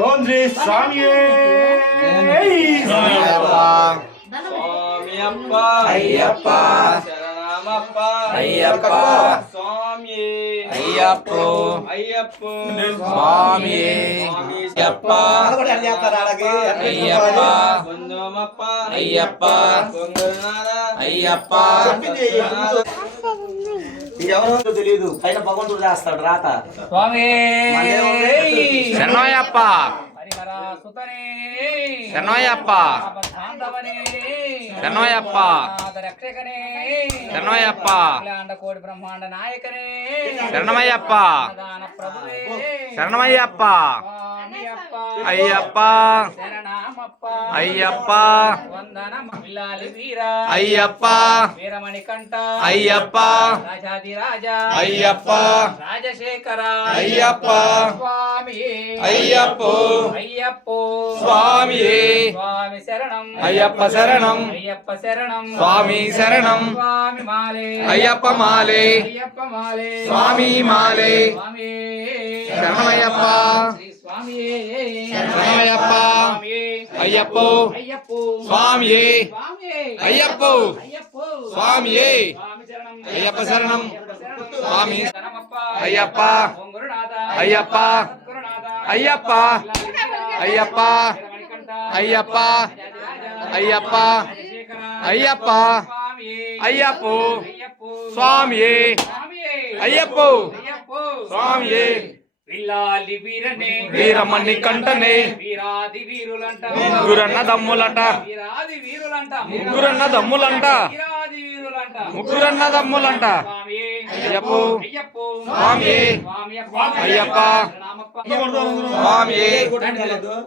ఓం శ్రీ స్వామి స్వామియప్ప అయ్యప్ప శరణమప్ప అయ్యప్ప స్వామి అయ్యప్ప అయ్యప్ప స్వామి అయ్యప్ప అయ్యప్ప కుందమప్ప అయ్యప్ప కొంగురునాథ అయ్యప్ప ఎవరో తెలియదు పైన భగవంతుడు చేస్తాడు రాత స్వామి శరణయ్యప్ప హరిహర సుతనే శరణయ్యప్ప బాంధవనే శరణయ్యప్ప రక్షకనే శరణయ్యప్ప అఖిలాండ కోటి బ్రహ్మాండ నాయకనే శరణమయ్యప్ప దాన ప్రభువే శరణమయ్యప్ప స్వామియప్ప అయ్యప్ప శరణమప్ప అయ్యప్ప వందనం విల్లాలి వీరా అయ్యప్ప వీరమణి కంఠ అయ్యప్ప రాజాది రాజా అయ్యప్ప రాజశేఖర అయ్యప్ప స్వామి అయ్యప్ప అయ్యప్ప స్వామి స్వామి శరణం అయ్యప్ప శరణం అయ్యప్ప శరణం స్వామి శరణం స్వామి మాలే అయ్యప్ప మాలే అయ్యప్ప మాలే స్వామి మాలే స్వామి శరణమయ్యప్ప శ్రీ స్వామి శరణమయ్యప్ప అయ్యప్ప అయ్యప్ప స్వామి స్వామి అయ్యప్ప అయ్యప్ప స్వామి స్వామి శరణం అయ్యప్ప శరణం స్వామి శరణమప్ప అయ్యప్ప ఓం గురునాథ అయ్యప్ప సద్గురునాథ అయ్యప్ప అయ్యప్ప వీరమణికంఠ అయ్యప్ప అయ్యప్ప రాజశేఖర అయ్యప్ప స్వామి అయ్యప్ప అయ్యప్ప స్వామి స్వామి అయ్యప్ప అయ్యప్ప స్వామి విల్లాలి వీరనే వీరమణి కంటనే వీరాది వీరులంట ముగ్గురన్న దమ్ములంట వీరాది వీరులంట ముగ్గురన్న దమ్ములంట వీరాది వీరులంట ముగ్గురన్న దమ్ములంట స్వామి అయ్యప్ప అయ్యప్ప స్వామి స్వామియప్ప అయ్యప్ప రామప్ప స్వామి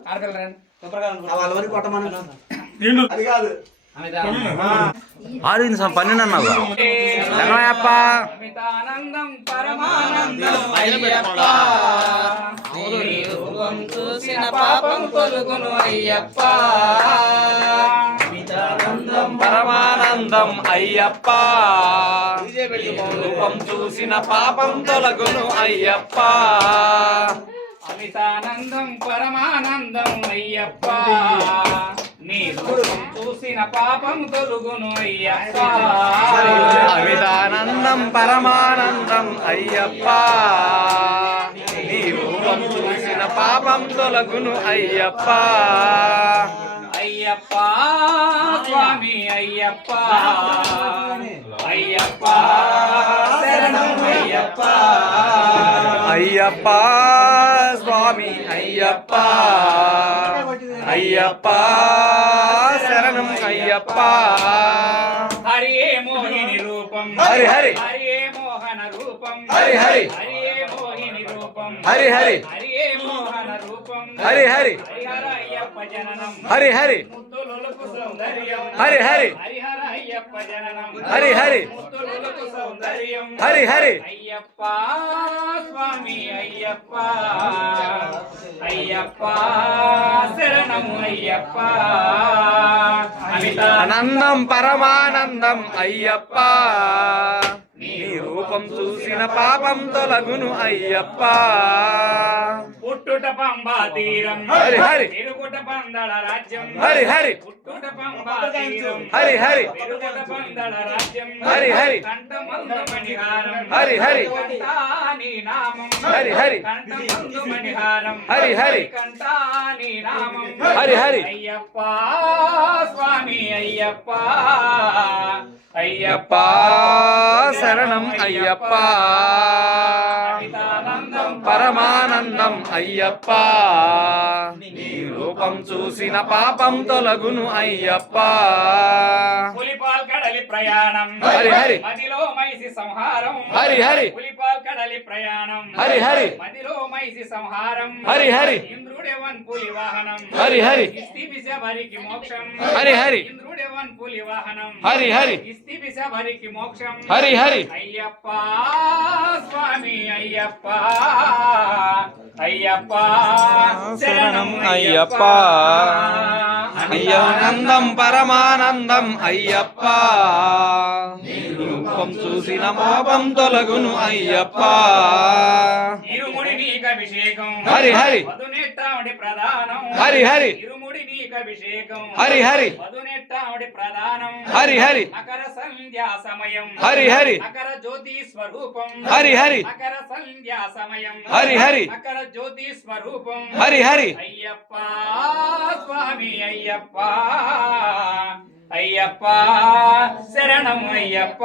ఆడపిల్ల రండి వాళ్ళ వరకు కొట్టమని అది కాదు ఆడింది పన్నెండు శరణమయ్యప్ప అమితానందం పరమానందం అయ్యప్ప నీ రూపం చూసిన పాపం తొలగును అయ్యప్ప అమితానందం పరమానందం అయ్యప్ప రూపం చూసిన పాపం తొలగును అయ్యప్ప అమితానందం పరమానందం అయ్యప్ప నీ రూపం చూసిన పాపం తొలుగును అయ్యప్ప అమితానందం పరమానందం అయ్యప్ప నీ రూపం చూసిన పాపం తొలగును అయ్యప్ప అయ్యప్ప స్వామి అయ్యప్ప అయ్యప్ప శరణం అయ్యప్ప అయ్యప్ప స్వామి అయ్యప్ప అయ్యప్ప శరణం అయ్యప్ప హరి మోహిని రూపం హరి హరి హరి మోహన రూపం హరి హరి హరి మోహిని రూపం హరి హరి హరి మోహన రూపం హరి హరి హరిహర అయ్యప్ప జననం హరి హరి ముద్దులొలుకు సౌందర్యం హరి హరి హరిహర అయ్యప్ప జననం హరి హరి ముద్దులొలుకు సౌందర్యం హరి హరి అయ్యప్ప స్వామి అయ్యప్ప అయ్యప్ప శరణం అయ్యప్ప ఆనందం పరమానందం అయ్యప్ప నీ రూపం చూసిన పాపం తొలగును అయ్యప్ప పుట్టుట పంబా తీరం హరి హరి తిరుగుట పందళ రాజ్యం హరి హరి పుట్టుట పంబా తీరం హరి హరి తిరుగుట పందళ రాజ్యం హరి హరి కంఠమందు మణిహారం హరి హరి కంఠాని నామం హరి హరి కంఠమందు మణిహారం హరి హరి కంఠాని నామం హరి హరి అయ్యప్ప స్వామి అయ్యప్ప అయ్యప్ప శరణం అయ్యప్ప అమితానందం పరమానందం అయ్యప్ప నీ రూపం చూసిన పాపం తొలగును అయ్యప్ప పులిపాల్ కడలి ప్రయాణం హరి హరి మదిలో మైసి సంహారం హరి హరి పులిపాల్ కడలి ప్రయాణం హరి హరి మదిలో మైసి సంహారం హరి హరి ఇంద్రుడెవన్ పులి వాహనం హరి హరి ఇస్తిపిస భరికి మోక్షం హరి హరి ఇంద్రుడెవన్ పులి వాహనం హరి హరి ఇస్తిపిస భరికి మోక్షం హరి హరి అయ్యప్ప స్వామి అయ్యప్ప అయ్యప్ప శరణం అయ్యప్ప అయ్యానందం పరమానందం అయ్యప్ప నీ రూపం చూసిన పాపం తొలగును అయ్యప్ప ఇరుముడి నీ అభిషేకం హరి హరి వధునేట్టామడి ప్రధానం హరి హరి ఇరుముడి నీకు అభిషేకం హరి హరి వధునేట్టామడి ప్రధానం హరి హరి అకర సంధ్యా సమయం హరి హరి అకర జ్యోతి స్వరూపం హరి హరి అకర సంధ్యా సమయం హరి హరి అకర జ్యోతి స్వరూపం హరి హరి అయ్యప్ప స్వామి అయ్యప్ప అయ్యప్ప శరణం అయ్యప్ప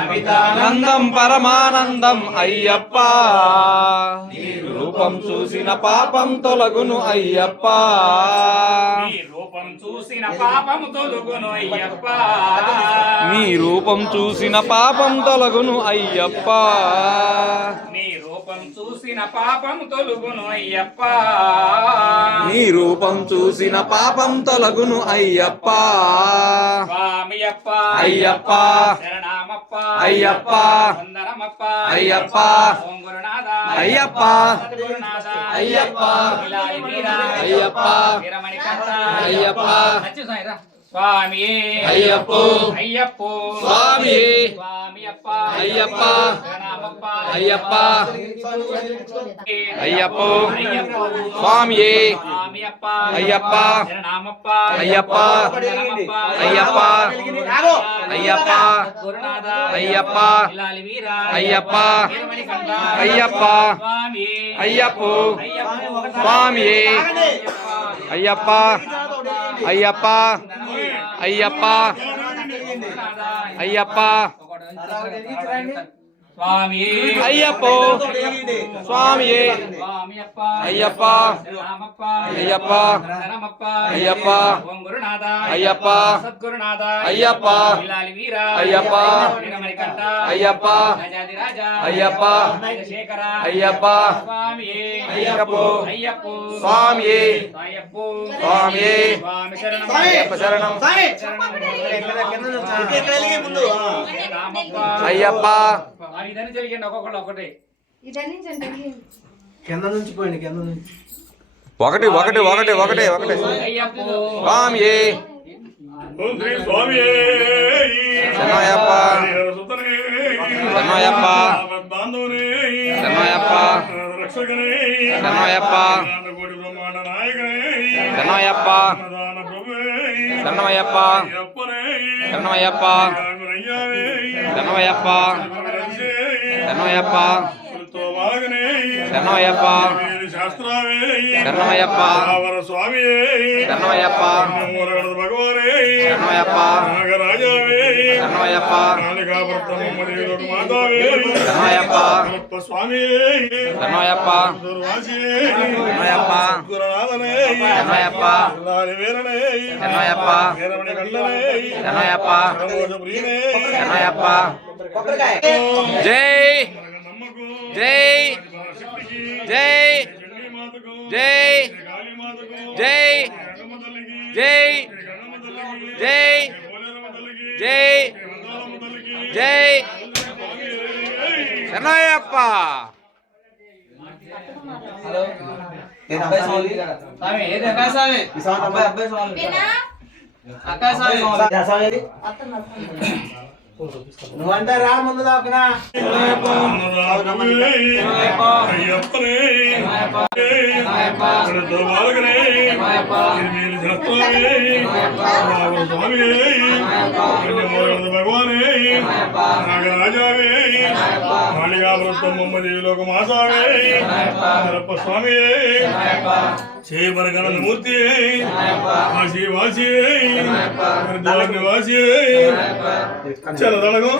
అమితానందం పరమానందం అయ్యప్ప నీ రూపం చూసిన పాపం తొలగును అయ్యప్ప నీ రూపం చూసిన పాపము తొలగును అయ్యప్ప నీ రూపం చూసిన పాపం తొలగును అయ్యప్ప నీ రూపం చూసిన పాపం తొలగును అయ్యప్ప నీ రూపం చూసిన పాపం తొలగును అయ్యప్ప స్వామియప్ప అయ్యప్ప శరణమప్ప అయ్యప్ప వందనమప్ప అయ్యప్ప ఓం గురునాథ అయ్యప్ప గురునాథ అయ్యప్ప ఇలాలి వీరా అయ్యప్ప వీరమణికంఠ అయ్యప్ప స్వామి అయ్యప్ప అయ్యప్ప స్వామి స్వామియప్ప అయ్యప్ప శరణమప్ప అయ్యప్ప అయ్యప్ప అయ్యప్ప స్వామి స్వామియప్ప అయ్యప్ప శరణమప్ప అయ్యప్ప వందనమప్ప అయ్యప్ప అయ్యప్ప గురునాథ అయ్యప్ప ఇలాలి వీరా అయ్యప్ప వీరమణికంఠ అయ్యప్ప స్వామి అయ్యప్ప అయ్యప్ప స్వామి అయ్యప్ప అయ్యప్ప అయ్యప్ప అయ్యప్ప స్వామి అయ్యప్ప స్వామి స్వామియప్ప అయ్యప్ప శరణమప్ప అయ్యప్ప వందనమప్ప అయ్యప్ప ఓం గురునాథ అయ్యప్ప సద్గురునాథ అయ్యప్ప ఇలాలి వీరా అయ్యప్ప వీరమణికంఠ అయ్యప్ప రాజాదిరాజ అయ్యప్ప శేఖర అయ్యప్ప స్వామి అయ్యప్ప అయ్యప్ప స్వామి అయ్యప్ప స్వామి స్వామి శరణం అయ్యప్ప శరణం అయ్యప్ప ఇదని జరిగింది ఒక్కొక్కళ్ళు ఒకటి కింద నుంచి పోయింది కింద నుంచి ఒకటి ఒకటి ఒకటి ఒకటి ఒకటి అయ్యప్ప స్వామి శరణయ్యప్ప శరణయ్యప్ప శరణయ్యప్ప శరణయ్యప్ప శరణయ్యప్ప శరణయ్యప్ప శరణయ్యప్ప శరణయ్యప్ప శరణయ్యప్ప శరణయ్యప్ప శరణయ్యప్ప స్వామి శరణయ్యప్ప శరణయ్యప్ప శరణయ్యప్ప శరణయ్యప్ప స్వామి శరణయ్యప్ప శరణయ్యప్ప శరణయ్యప్ప శరణయ్యప్ప శరణయ్యప్ప శరణయ్యప్ప జై జై జై జై జై జై జై జై జై శరణయ్యప్ప స్వామి ఏది అక్కాయ స్వామి అబ్బాయి స్వామి అక్కాయ స్వామి నువ్వంటే రా ముందు దాకనా భగవానే నాగరాజావే మాళికాపురత్వం మాసావే స్వామి చేపరగణ మూర్తి వాసి వాసి వాసి చదగం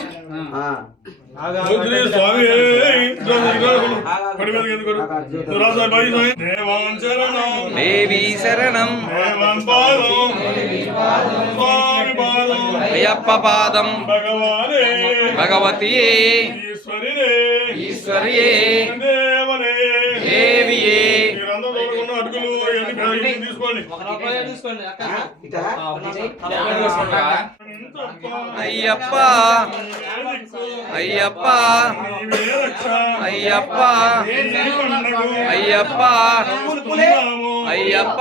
స్వామి దేవాన్ శరణం దేవి శరణం దేవాన్ పాదం స్వామి పాదం అయ్యప్ప పాదం భగవానే భగవతియే ఈశ్వరినే ఈశ్వరియే దేవనే దేవియే మీరందరూ తోడుకున్న అటుకులు ఇవన్నీ తీసుకోండి తీసుకోండి అయ్యప్ప అయ్యప్ప అయ్యప్ప అయ్యప్ప అయ్యప్ప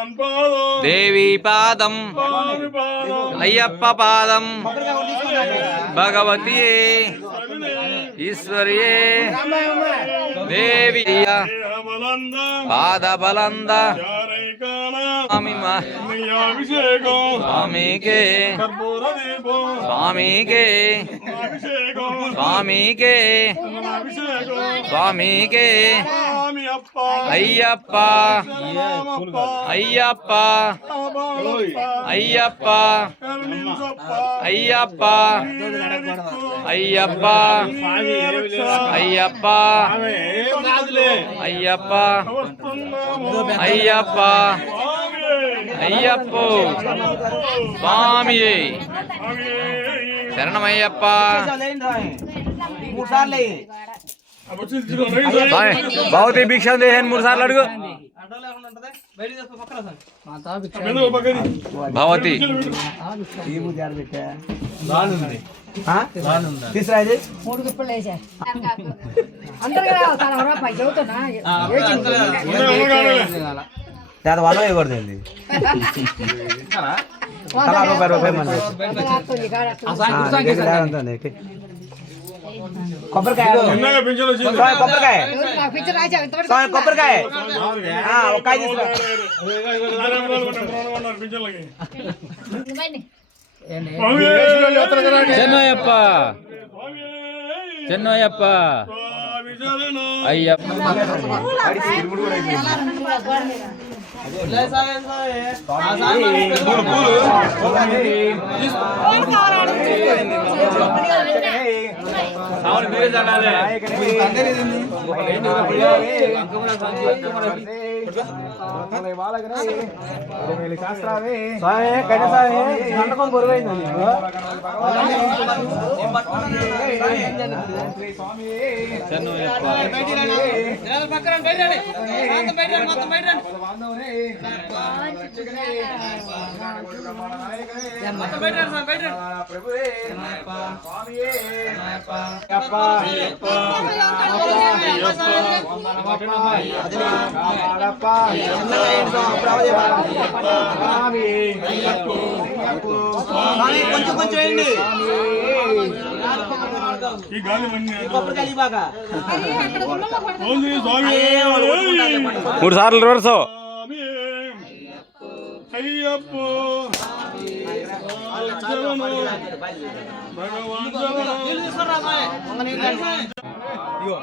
భగవాన్ పాదం దేవి పాదం స్వామి పాదం అయ్యప్ప పాదం భగవతియే ఈశ్వరియే దేవి బలంద పాద బలంద చారైకాన స్వామి అభిషేకం స్వామికే కర్పూర దీపం స్వామికే అభిషేకం స్వామికే అభిషేకం స్వామికే స్వామి అప్ప అయ్యప్ప రామప్ప అయ్యప్ప బాలప్ప అయ్యప్ప కరుణించప్ప అయ్యప్ప అయ్యప్ప అయ్యప్ప అయ్యప్ప అయ్యప్ప అయ్యప్ప స్వామి శరణమయ్యప్ప మూడు సార్లు భవతి భిక్ష దేహన్ 3 సార్లు అడుగు భవతి తీసురా ఇది మూడు గుప్పలు వేసా అందరు తన రూపాయి చదువుతున్నా దాని వల్ల ఇవ్వకూడదండి రూపాయి మన కొబ్బరికాయ కొబ్బరికాయ కొబ్బరికాయ ఒక కాయ తీసుకురా చెన్నయ్యప్ప చెన్నయ్యప్ప అయ్యప్ప కొంచెం కొంచెం వేయండి ఈ గాలి మన్ని కొబ్బరికాయలు బాగా 3 సార్లు రివర్స్ అయ్యప్ప భగవాన్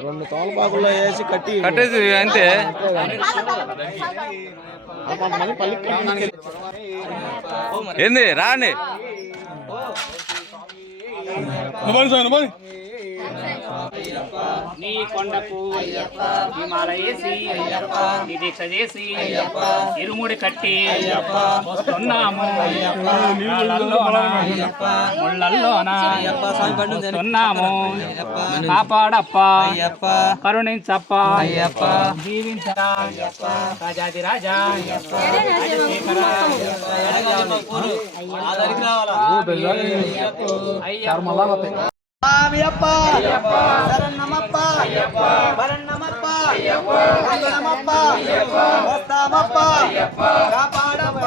రెండు తోలపాకుల్లో వేసి కట్టి కట్టేసి అంతే ఏంది రాండి నీ కొండకు నీ మాల వేసి నీ దీక్ష చేసి ఇరుముడి కట్టి వస్తున్నాము ముళ్ళల్లోన వస్తున్నాము కాపాడప్ప కరుణించప్ప జీవించరా రాజాది రాజా స్వామియప్ప శరణమప్ప శరణమప్ప వందనమప్ప వస్తామప్ప కాపాడప్ప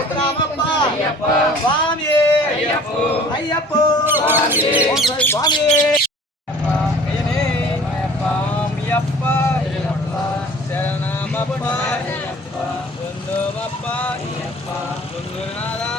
ఉత్తమప్ప స్వామి అయ్యప్ప స్వామి స్వామియప్ప శరణమప్ప వందనమప్ప వందనాదా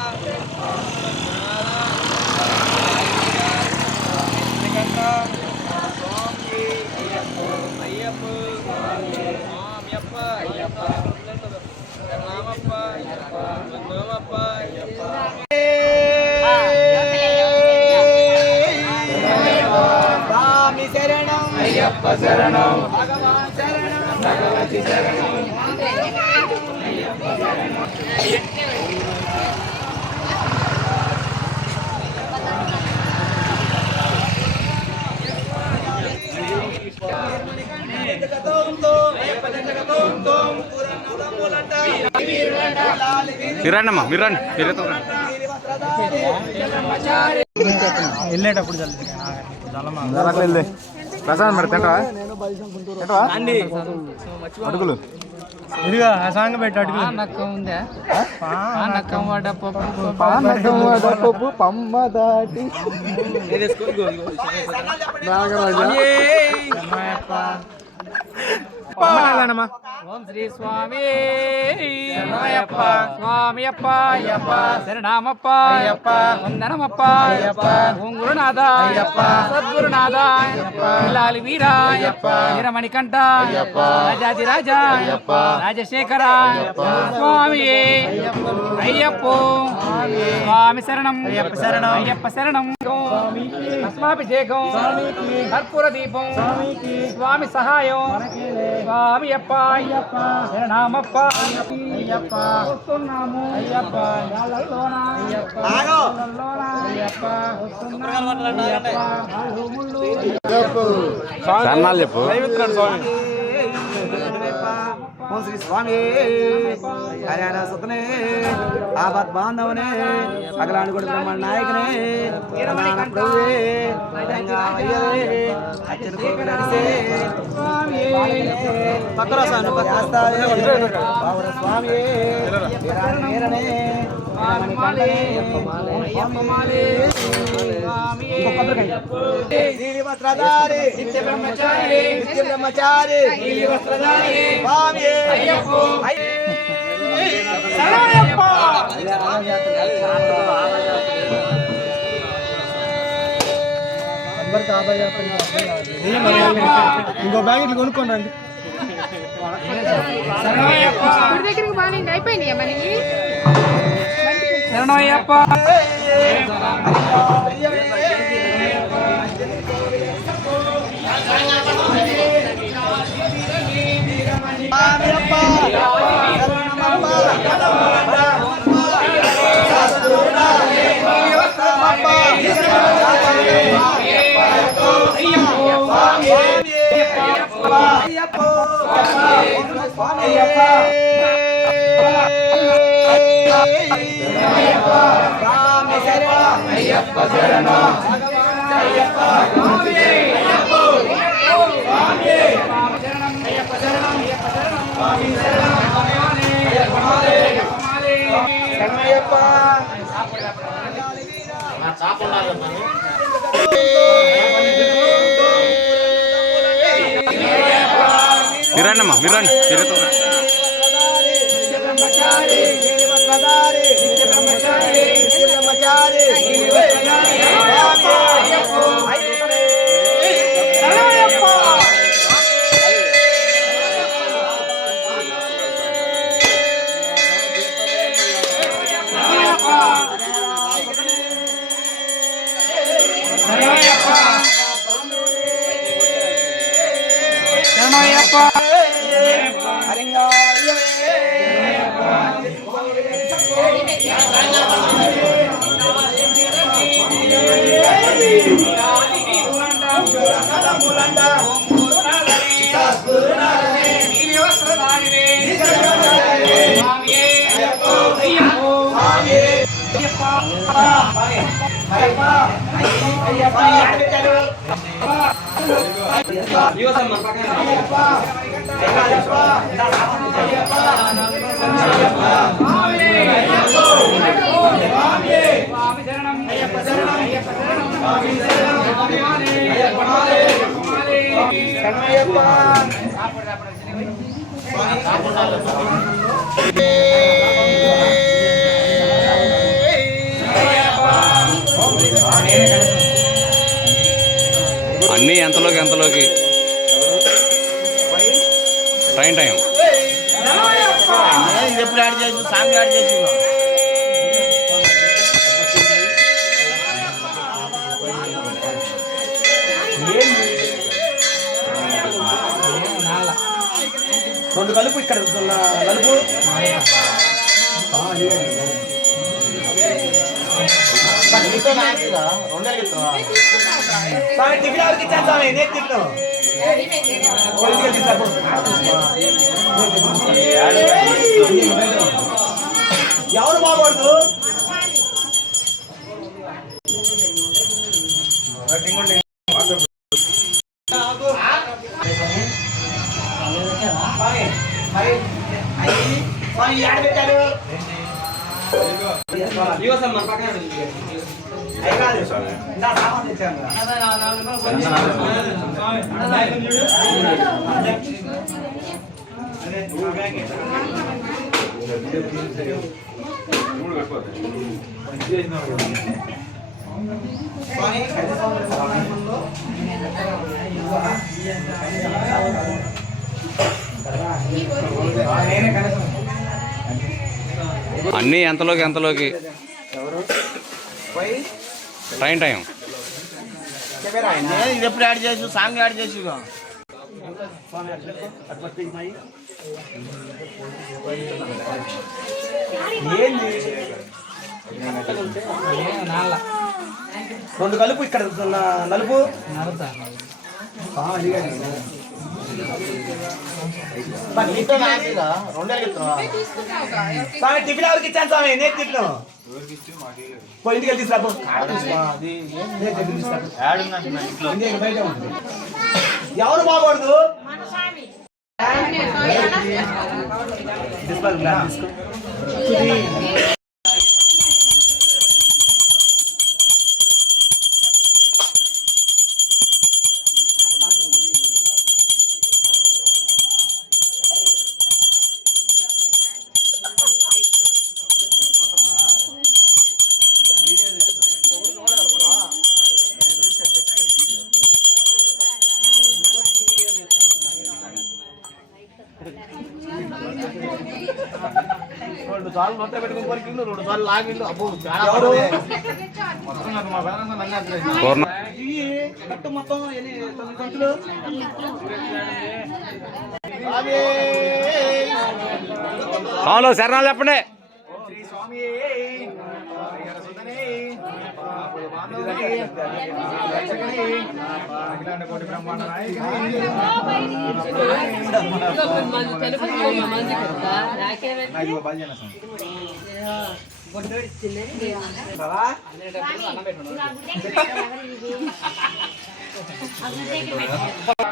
స్వామి శరణం అయ్యప్ప శరణం భగవాన్ శరణం భగవతి శరణం మీరండమ్మా మీరు రండి వెళ్ళేటప్పుడు ప్రసాదం మరి తింటావా అండి అడుగులు ఇదిగో ఆ సాంగ్ పెట్టి అడుగు పానకం ఉందా పానకం వడపప్పు పప్పు పమ్మ దాటి ఓం శ్రీ స్వామి స్వామి అప్ప శరణామప్ప వందనమప్ప ఓం గురునాథ సద్గురునాథ లాలి వీర వీరమణికంఠ రాజాది రాజా రాజశేఖర స్వామి అయ్యప్ప స్వామి శరణం అయ్యప్ప శరణం అస్మాభిషేకం కర్పూర దీపం స్వామి సహాయం స్వామి అప్ప శరణామప్ప అయ్యప్ప వస్తున్నాము అయ్యప్ప గాలల్లోన అయ్యప్ప అయ్యప్ప వస్తున్నాము సన్నాలు చెప్పు ఓం శ్రీ స్వామి కళ్యాణ సుతనే ఆపద్ బాంధవనే అగలాని కూడా బ్రహ్మ నాయకనే ప్రధాన ప్రభువే పక్కరసాను పక్కస్తాయే స్వామి నిత్య బ్రహ్మచారి స్వామి ఇంకో బ్యాగ్ ఇట్లా కొనుక్కోండి రండి గుడి దగ్గరికి బాగా అయిపోయినాయి మనకి శరణయ్యప్ప అయ్యప్ప శరణం అయ్యప్ప మీరండమ్మా మీరండి మీరుతో అన్నీ ఎంతలోకి టైం ఎప్పుడు యాడ్ చేసి సాంగ్ యాడ్ చేసి రెండు కలుపు ఇక్కడ కలుపు ఎవరు బాగోడు అన్నీ ఎంతలోకి టైం ఇది ఎప్పుడు యాడ్ చేసి సాంగ్ యాడ్ చేసి రెండు కలుపు ఇక్కడ నలుపు స్వామి టిఫిన్ ఎవరికి ఇచ్చాను స్వామి నేను తిన్నాను ఇంటికి తీసుకురా ఎవరు బాగూడదు రెండు సార్లు నొట్ట పెట్టుకుని కొరికిండు, రెండు సార్లు లాగిండు. అబ్బో మొత్తం శరణాలు చెప్పండి.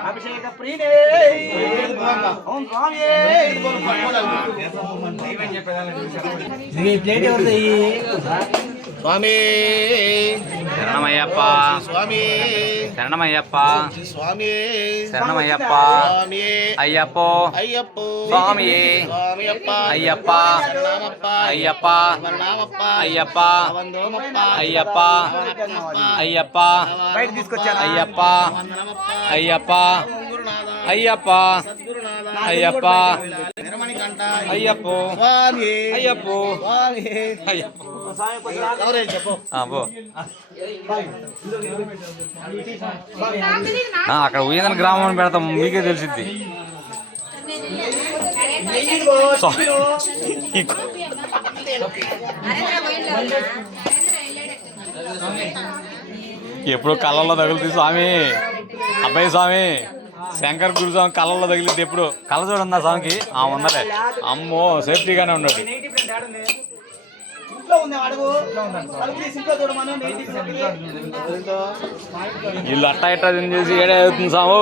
అభిషేక ప్రియే ఓం స్వామి స్వామి శరణమయ్యప్ప స్వామి శరణమయ్యప్ప స్వామి శరణమయ్యప్ప స్వామి అయ్యప్పో అయ్యప్ప స్వామి స్వామియప్ప అయ్యప్ప శరణమప్ప అయ్యప్ప శరణమప్ప అయ్యప్ప వందోమప్ప అయ్యప్ప అయ్యప్ప బయట తీసుకొచ్చాను అయ్యప్ప అయ్యప్ప అయ్యప్ప అయ్యప్ప నిరమణికంఠ అయ్యప్పో స్వామి అయ్యప్పో స్వామి అయ్యప్పో చెప్పు అక్కడ ఉయ్యదన గ్రామం అని పెడతాం, మీకే తెలిసిద్ది. ఎప్పుడు కళ్ళల్లో తగులుతుంది స్వామి. అబ్బాయి స్వామి శంకర్ గురుస్వామి కళ్ళల్లో తగిలిద్ది. ఎప్పుడు కళ్ళ చూడన్నా స్వామికి ఉందలే. అమ్మో సేఫ్టీగానే ఉన్నాడు. వీళ్ళు అట్టా ఇట్టా చేసి ఏడే అవుతుంది సాము.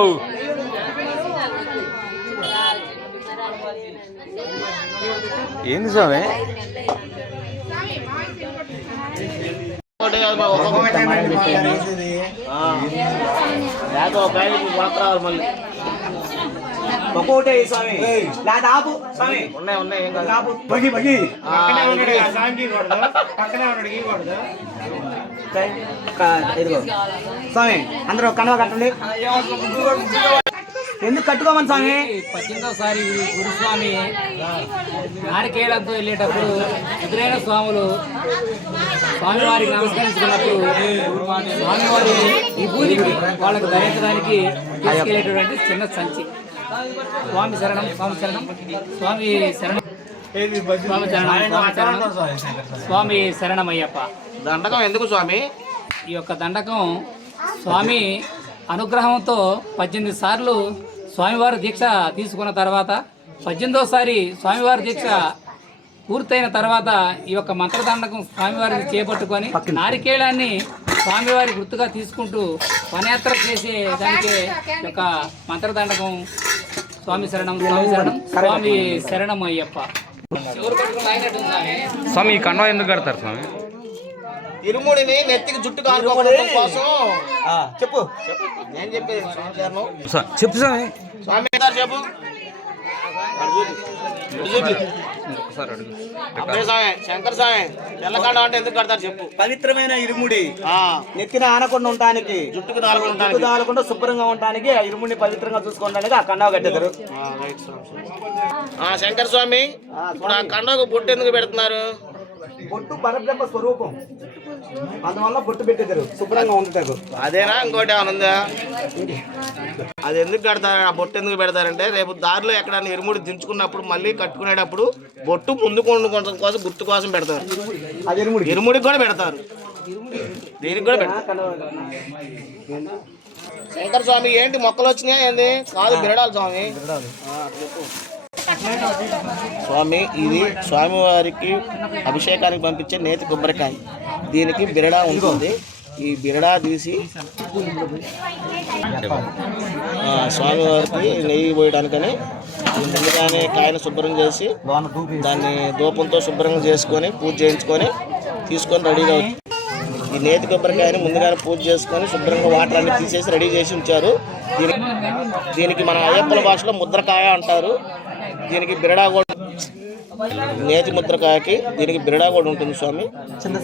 ఏంది స్వామి ఒక్కోటే స్వామి లేదా ఆపు స్వామి ఉన్నాయి ఉన్నాయి ఏం కాదు ఆపు బగి బగి ఇదిగో స్వామి అందరూ కనవ కట్టండి. ఎందుకు కట్టుకోమని స్వామి? 18వ గురుస్వామి నారికేళంతో వెళ్ళేటప్పుడు ఎదురైన స్వాములు స్వామివారికి నమస్కరించుకున్నప్పుడు స్వామివారి విభూతికి వాళ్ళకు ధరించడానికి తీసుకెళ్ళేటటువంటి చిన్న సంచి. స్వామి శరణం స్వామి శరణం స్వామి శరణం స్వామి శరణం స్వామి శరణం స్వామి శరణమయ్యప్ప. దండకం ఎందుకు స్వామి? ఈ యొక్క దండకం స్వామి అనుగ్రహంతో 18 సార్లు స్వామివారి దీక్ష తీసుకున్న తర్వాత 18వసారి స్వామివారి దీక్ష పూర్తయిన తర్వాత ఈ యొక్క మంత్రదండకం స్వామివారిని చేపట్టుకొని నారికేళాన్ని స్వామివారి గుర్తుగా తీసుకుంటూ వనయాత్ర చేసే దానికి యొక్క మంత్రదండకం స్వామి శరణం స్వామి శరణం స్వామి శరణం అయ్యప్ప. స్వామి ఈ కండం ఎందుకు కడతారు స్వామి? ఇరుముడిని నెత్తికి జుట్టు కానుకోవడం కోసం. చెప్పు నేను చెప్పేది చెప్పు స్వామి. స్వామి గారు చెప్పు. శంకర స్వామి తెల్లకండం అంటే ఎందుకు కడతారు చెప్పు. పవిత్రమైన ఇరుముడి నెత్తిన ఆనకుండా ఉండటానికి, జుట్టుకు దాలకుండా శుభ్రంగా ఉండటానికి, ఆ ఇరుముడిని పవిత్రంగా చూసుకోవడానికి ఆ కండావ కట్టేదారు. శంకర స్వామి ఇప్పుడు ఆ కండకు బొట్టు ఎందుకు పెడుతున్నారు? బొట్టు పరబ్రహ్మ స్వరూపం, అందువల్ల బొట్టు పెట్టేదారు శుభ్రంగా ఉంటారు. అదేనా ఇంకోటి ఏమైనా ఉందా? అది ఎందుకు కడతారు? ఆ బొట్టు ఎందుకు పెడతారంటే రేపు దారిలో ఎక్కడైనా ఇరుముడి దించుకున్నప్పుడు మళ్ళీ కట్టుకునేటప్పుడు బొట్టు ముందుకు వండుకోవడం కోసం, గుర్తు కోసం పెడతారు. అది ఇరుముడికి కూడా పెడతారు, దీనికి కూడా పెడతారు. శంకర స్వామి ఏంటి మొక్కలు వచ్చినాయా? ఏంది కాదు బిరడాలి స్వామి. స్వామి ఇది స్వామివారికి అభిషేకానికి పంపించే నేతి కొబ్బరికాయ. దీనికి బిరడా ఉంటుంది. ఈ బిరడా తీసి స్వామివారికి నెయ్యి పోయడానికని ముందుగానే కాయను శుభ్రం చేసి దాన్ని ధూపంతో శుభ్రంగా చేసుకొని పూజ చేయించుకొని తీసుకొని రెడీగా ఈ నేతి కొబ్బరికాయని ముందుగానే పూజ చేసుకొని శుభ్రంగా వాటర్ అన్ని తీసేసి రెడీ చేసి ఉంచారు. దీనికి మన అయ్యప్పల భాషలో ముద్రకాయ అంటారు. దీనికి బిరడా కూడా, నేతి ముద్రకాయకి దీనికి బిరడా కూడా ఉంటుంది స్వామి.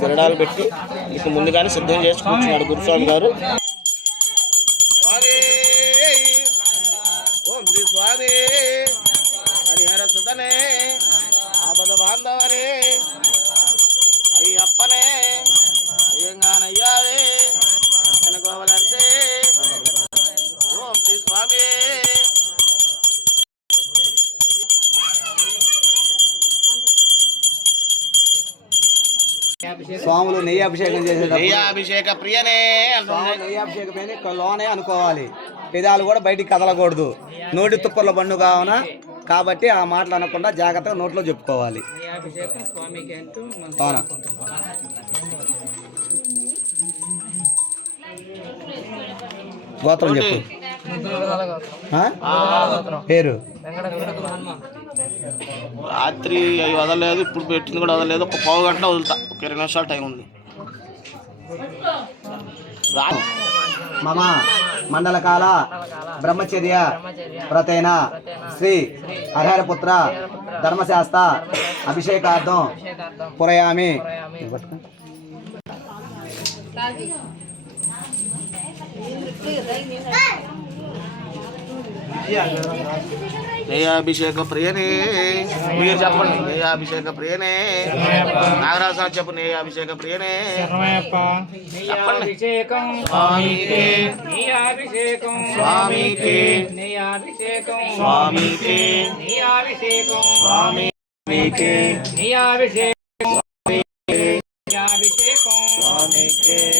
బిరడాలు పెట్టి ఇక ముందుగానే సిద్ధం చేసి కూర్చున్నాడు గురుస్వామి గారు. ఓం శ్రీ స్వామి హరిహర సుతనే ఆపద బాంధవనే అయ్యప్పనే అయ్యంగానయ్యావే గోవలర్తే. ఓం శ్రీ స్వామి. స్వాములు నెయ్యి అభిషేకం చేసేటప్పుడు నెయ్యాభిషేక ప్రియనే నెయ్యి అభిషేకం లోనే అనుకోవాలి. పెదాలు కూడా బయటికి కదలకూడదు. నోటి తుప్పర్ల బండు కావున కాబట్టి ఆ మాటలు అనకుండా జాగ్రత్తగా నోట్లో చెప్పుకోవాలి. అవునా? గోత్రం చెప్పు. పేరు రాత్రి అవి వదలలేదు, ఇప్పుడు పెట్టింది కూడా వదలలేదు. ఒక పావు గంట వదులుతా, ఒక 20 నిమిషాలు టైం ఉంది. మమ మండలకాల బ్రహ్మచర్య వ్రతైన శ్రీ హరిహరపుత్ర ధర్మశాస్త్ర అభిషేకార్థం పురయామి. నెయ్యాభిషేక ప్రియనే మీరు చెప్పండి. నెయ్యాభిషేక ప్రియనే నాగరాజు సార్ చెప్పు. నెయ్యాభిషేక ప్రియనే చెప్పండి. స్వామికి స్వామికి స్వామికి స్వామికి స్వామికి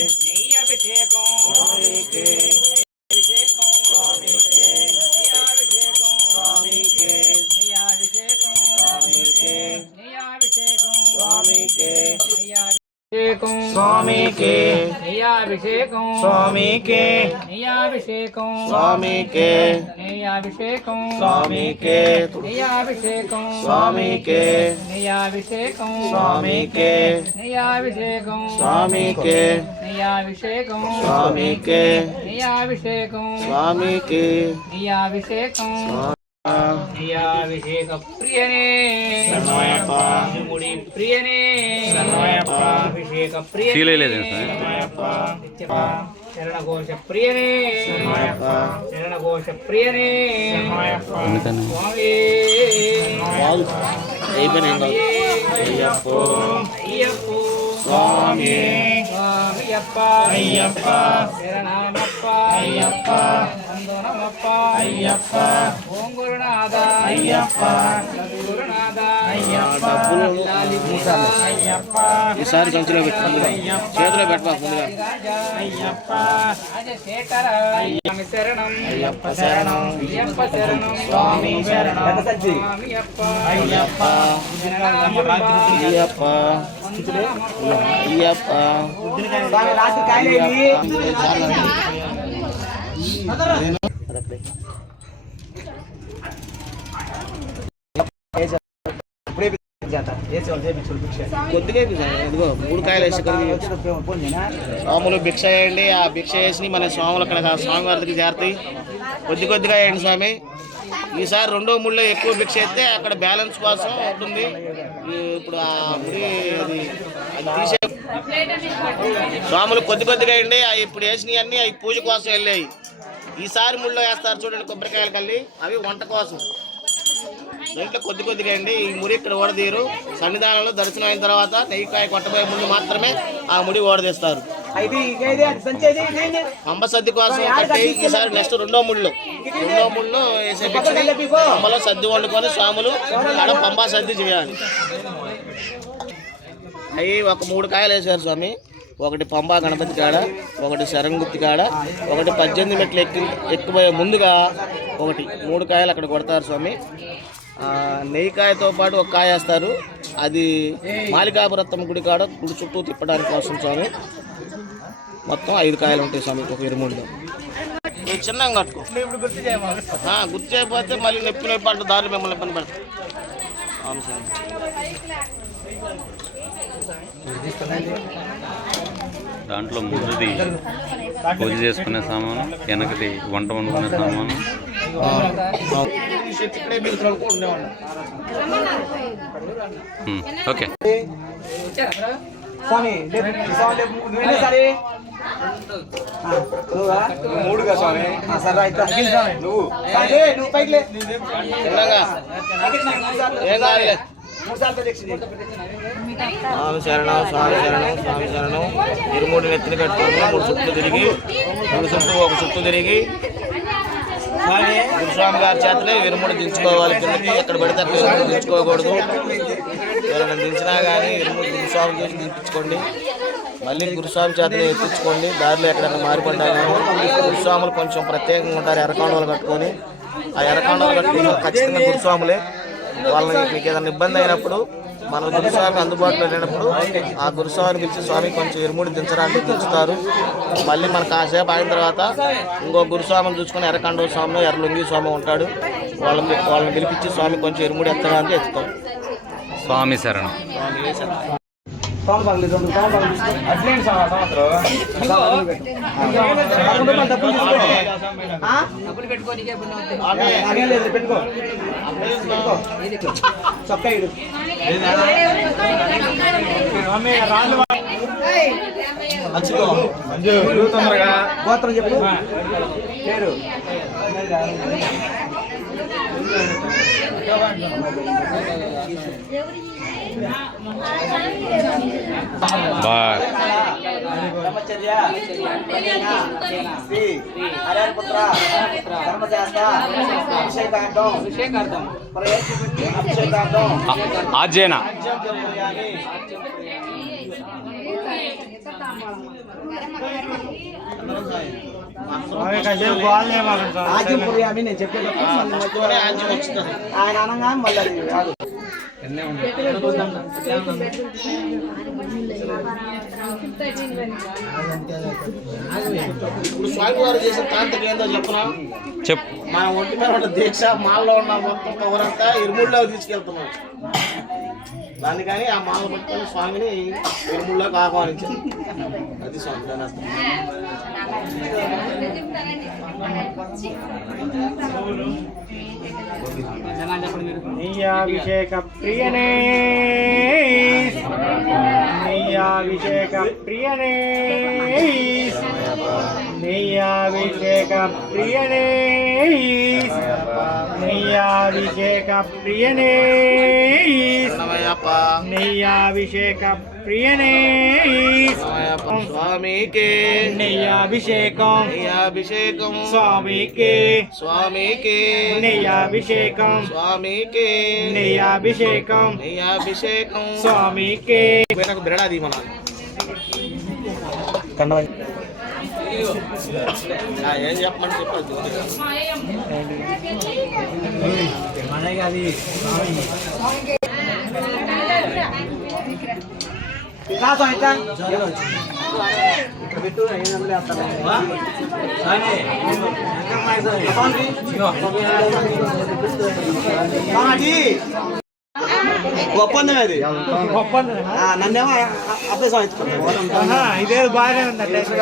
నెయ్యాభిషేకం స్వామికి నెయ్యాభిషేకం స్వామికి నెయ్యాభిషేకం స్వామికి నెయ్యాభిషేకం స్వామికి నెయ్యాభిషేకం స్వామికి నెయ్యాభిషేకం స్వామికి నెయ్యాభిషేకం స్వామికి నెయ్యాభిషేకం స్వామికి నెయ్యాభిషేకం నెయ్యాభిషేక ప్రియనే ముడి ప్రియనే అభిషేక ప్రియనే శరణఘోష ప్రియనే శరణఘోష ప్రియనే స్వామి అయ్యప్పో అయ్యప్పో స్వామి స్వామియప్ప అయ్యప్ప శరణమప్ప అయ్యప్ప వందనమప్ప అయ్యప్ప ఓం గురునాథ అయ్యప్ప గురునాథ అయ్యప్ప అయ్యప్ప ఈసారి సంచిలో పెట్టు, చేతిలో పెట్టు ముందుగా. అయ్యప్ప రాజశేఖర శరణం అయ్యప్ప శరణం అయ్యప్ప శరణం స్వామి శరణం స్వామియప్ప అయ్యప్ప అయ్యప్ప అయ్యప్ప కొద్దిగా వేపిస్తాను. ఇదిగో 3 కాయలు వేసి స్వాములు భిక్ష వేయండి. ఆ భిక్ష వేసి మన స్వాములు అక్కడ స్వామి వారికి చేరుతాయి. కొద్దిగా వేయండి స్వామి. ఈసారి 2 ముళ్ళు ఎక్కువ భిక్ష అయితే అక్కడ బ్యాలెన్స్ కోసం ఉంటుంది. ఇప్పుడు ఆ ముడి అది తీసే స్వాములు కొద్దిగా వేయండి. అవి ఇప్పుడు వేసినవి అన్నీ అవి పూజ కోసం వెళ్ళాయి. ఈసారి ముళ్ళో వేస్తారు చూడండి కొబ్బరికాయలు కల్లి, అవి వంట కోసం. దీంట్లో కొద్దిగా వేయండి. ఈ ముడి ఇక్కడ ఓడదీరు. సన్నిధానంలో దర్శనం అయిన తర్వాత నెయ్యికాయ కొట్టబోయే ముందు మాత్రమే ఆ ముడి ఓడదీస్తారు. అంబ సద్ది కోసం కట్టి ఈసారి నెక్స్ట్ 2వ ముళ్ళు వేసే భిక్షని అంబలో సద్ది వండుకొని స్వాములు ఆడ పంబా సద్ది చేయాలి. అవి ఒక 3 కాయలు వేసారు స్వామి. ఒకటి పంబా గణపతి కాడ, ఒకటి శరంగుత్తి కాడ, ఒకటి 18 మెట్లు ఎక్కిపోయే ముందుగా ఒకటి 3 కాయలు అక్కడ కొడతారు స్వామి. నెయ్యికాయతో పాటు 1 కాయ వేస్తారు. అది మాలికాపురత్తం గుడి కాడ గుడి చుట్టూ తిప్పడానికి కోసం స్వామి. మొత్తం 5 కాయలు ఉంటాయి స్వామి ఒక 23లో. నువ్వు చిన్నగా కట్టుకో. గుర్తు చేయకపోతే మళ్ళీ నొప్పి అంటూ దారి మిమ్మల్ని ఇబ్బంది పెడతాం. అవును స్వామి. దాంట్లో ముందుది పూజ చేసుకునే సామాను, వెనకది వంట వండుకునే సామాను. ఓకే స్వామి శరణం, స్వామి శరణం, స్వామి శరణం. 23 నెత్తిని కట్టుకొని 3 చుట్లు తిరిగి 3 చుట్టూ 1 చుట్టూ తిరిగి గురుస్వామి గారి చేతనే 23 దించుకోవాలి. కిందకి ఎక్కడ పడితే అక్కడ 23 దించుకోకూడదు. ఎవరైనా దించినా కానీ 23 గురుస్వామి చేసి దింపించుకోండి. మళ్ళీ గురుస్వామి చేతనే ఎత్తించుకోండి. దారిలో ఎక్కడైనా మారిపడ్డా కానీ గురుస్వాములు కొంచెం ప్రత్యేకంగా ఉంటారు. ఎర్రకాండలు కట్టుకొని ఆ ఎర్రకాండలు కట్టుకుని ఖచ్చితంగా గురుస్వాములే. వాళ్ళని మీకు ఏదైనా ఇబ్బంది అయినప్పుడు మన గురుస్వామి అందుబాటులో లేనప్పుడు ఆ గురుస్వామిని పిలిచి స్వామి కొంచెం 23 దించడానికి దించుతారు. మళ్ళీ మన కాసేపు అయిన తర్వాత ఇంకో గురుస్వామిని చూసుకొని ఎర్రకండ స్వామి, ఎర్రలుంగి స్వామి ఉంటాడు. వాళ్ళని పిలిపించి స్వామి కొంచెం 23 ఎత్తడానికి ఎత్తుతాం. స్వామి శరణం. గోత్రం చెప్పు. పేరు బ్రహ్మచర్య శ్రీ హరిపుత్ర ధర్మశాస్త్ర అభిషేకార్థం అభిషేకార్థం ఆజ్ఞేన ఆజ్యం నేను చెప్పేటప్పుడు ఆయన అనగా మళ్ళీ కాదు. ఇప్పుడు స్వామివారు చేసిన తాంత్రిక ఏందో చెప్పునా? చెప్పు. మన ఒంటి మీద ఉన్న దీక్ష మాల్లో ఉన్న మొత్తం కవరంతా 23లోకి తీసుకెళ్తున్నాం. అందుకని ఆ మాల పట్టుకొని స్వామిని 23లోకి ఆహ్వానించారు. అది స్వామి ధనస్థానం. నెయ్యాభిషేక ప్రియనే, నెయ్యాభిషేక ప్రియనే, నెయ్యాభిషేక ప్రియనే, నెయ్యాభిషేక ప్రియనే, నెయ్యాభిషేక ప్రియనే స్వామికే నెయ్యాభిషేకం, నెయ్యాభిషేకం స్వామికే స్వామికే నెయ్యాభిషేకం, స్వామికే నెయ్యాభిషేకం, నెయ్యాభిషేకం స్వామికే. బిరడాది మన ఏం చెప్పమని చెప్పదు. పెట్టు ఒప్పందం అది నన్నేమో అబ్బాయి స్వామి ఎత్తుకుంటాను. ఇదేదో బాగానే ఉంది అట్లయితే.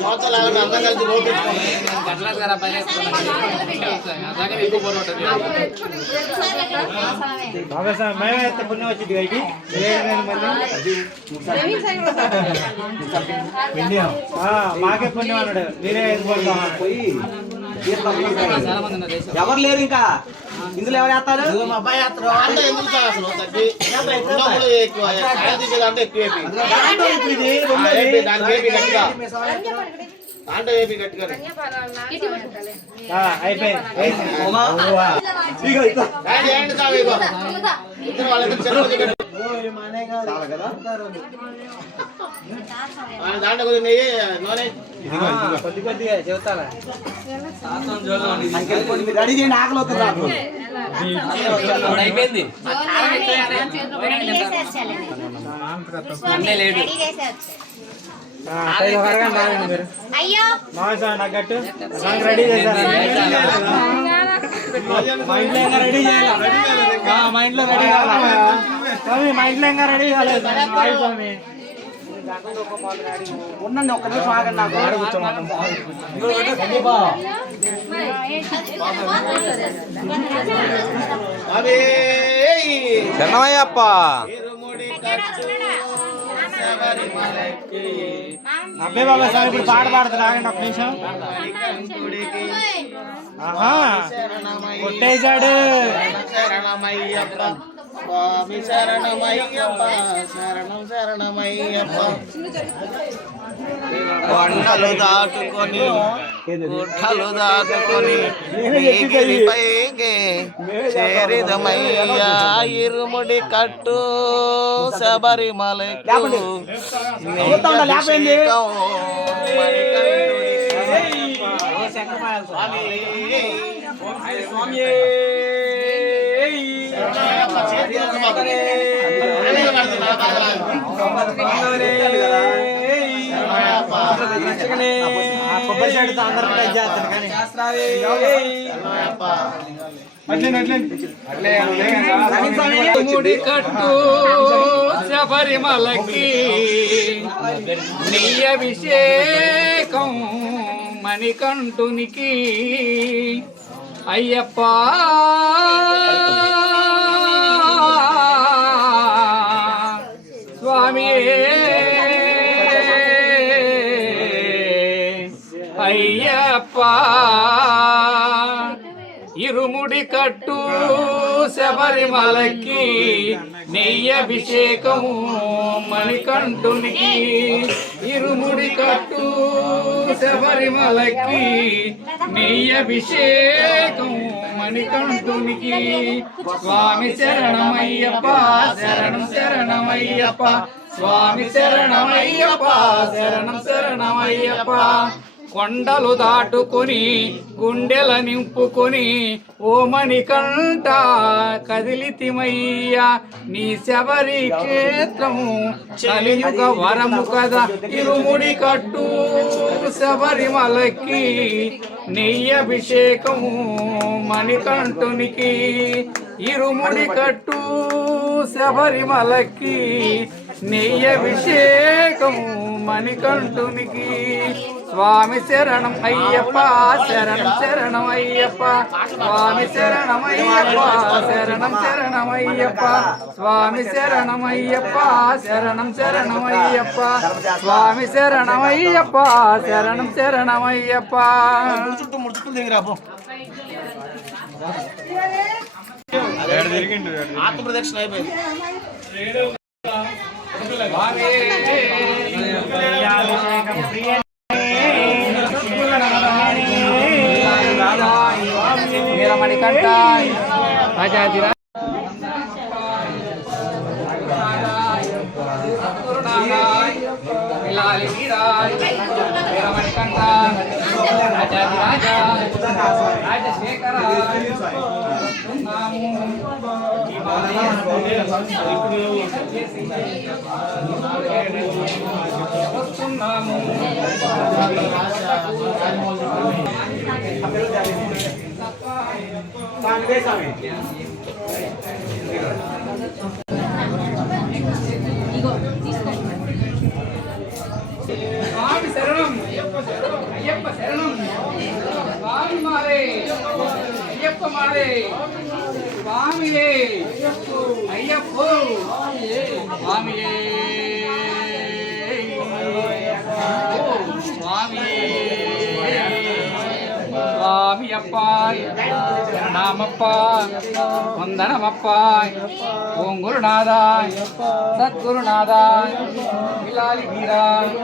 సంవత్సరాలు అందరం కలిసి రోడ్డు బాగా స్వామి మేమే ఎత్తే పుణ్యం వచ్చింది గైకి మాకే పుణ్యం అన్నాడు. మీరే వేసుకోవాలి. ఎవరు లేరు ఇంకా ఇందులో ఎవరు వేస్తారు? అంటే ఎందుకు సార్ అసలు తగ్గి ఉన్నప్పుడు ఎక్కువ కాయలు తీసేదంటే ఎక్కువ దానికి ఏపీ గట్టిగా దాంట్లో ఏపీ గట్టిగా అయిపోయింది. ఏంటి సార్ ఇగో ఇద్దరు వాళ్ళిద్దరు చెరువు కట్టి దాంట్లో కొద్దిగా నెయ్యి నూనె కొద్ది కొద్దిగా చెబుతారా? రెడీ చేయండి, ఆకలి అవుతుంది నాకు. మీరు మాసా నగ్గట్టు రెడీ చేశారు. మా ఇంట్లో ఇంకా రెడీ చేయాలి. మా ఇంట్లో రెడీ కావాలి స్వామి. మా ఇంట్లో ఇంకా రెడీ కాలేదు స్వామి. ఉండండి ఒక్క నిమిషం ఆగండి. నాకు శరణమయ్యప్ప. అబ్బాయి బాబా స్వామి ఇప్పుడు పాట పాడుతున్నా. ఆగండి ఒక్క నిమిషం. ఆహా కొట్టేశాడు. శరణమయ్యప్ప స్వామి శరణమయ్యప్ప శరణం శరణమయ్యప్ప. కొండలు దాటుకొని గుట్టలు దాటుకొని పైకి చేరిదమయ్యా ఇరుముడి కట్టు శబరిమలకు కొబ్బరి చెడుతో అందరూ చేస్తాను కానీ ముడి కట్టు శబరిమలకి నెయ్యభిషేకం మణికంఠునికి అయ్యప్ప స్వామి అయ్యప్ప ఇరుముడి కట్టు శబరిమలకి నెయ్యభిషేకము మణికంఠునికి ఇరుముడి కట్టు శబరిమలకి నెయ్యభిషేకము మణికంఠునికి స్వామి శరణమయ్యప్ప శరణం శరణమయ్యప్ప స్వామి శరణమయ్యప్ప శరణం శరణమయ్యప్ప. కొండలు దాటుకొని గుండెల నింపుకొని ఓ మణికంఠ కదిలితిమయ్యా నీ శబరి క్షేత్రము కలియుగ వరము కదా. ఇరుముడి కట్టు శబరిమలకి నెయ్యభిషేకము మణికంఠునికి ఇరుముడి కట్టు శబరిమలకి నెయ్యభిషేకము మణికంఠునికి స్వామి శరణం అయ్యప్ప శరణం శరణం అయ్యప్ప స్వామి శరణం అయ్యప్ప శరణం శరణం అయ్యప్ప స్వామి శరణం అయ్యప్ప శరణం శరణం అయ్యప్ప స్వామి శరణం అయ్యప్ప శరణం శరణం అయ్యప్ప. చుట్టూ ముడుచుకుని దిగిరాబో ఆత్మ ప్రదక్షిణ అయిపోయింది. మణికంఠ రాజాదిరా మణికంఠ రాజాదిరాజ రాజశేఖర వస్తున్నాము. స్వామి శరణం అయ్యప్ప శరణం స్వామి మారే అయ్యప్ప మారే స్వామియే అయ్యప్ప స్వామియే స్వామియప్పాయ్ నామప్పాయ్ వందనమప్పాయ్ ఓం గురునాథాయ్ సద్గురునాథాయ్ విలాలి వీరాయ్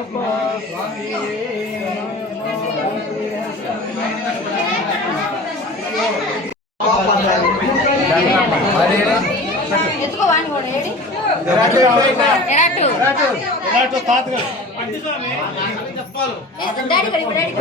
ఎత్తుకో వాణి కూడా ఏడి డాడీ కడి డాడీ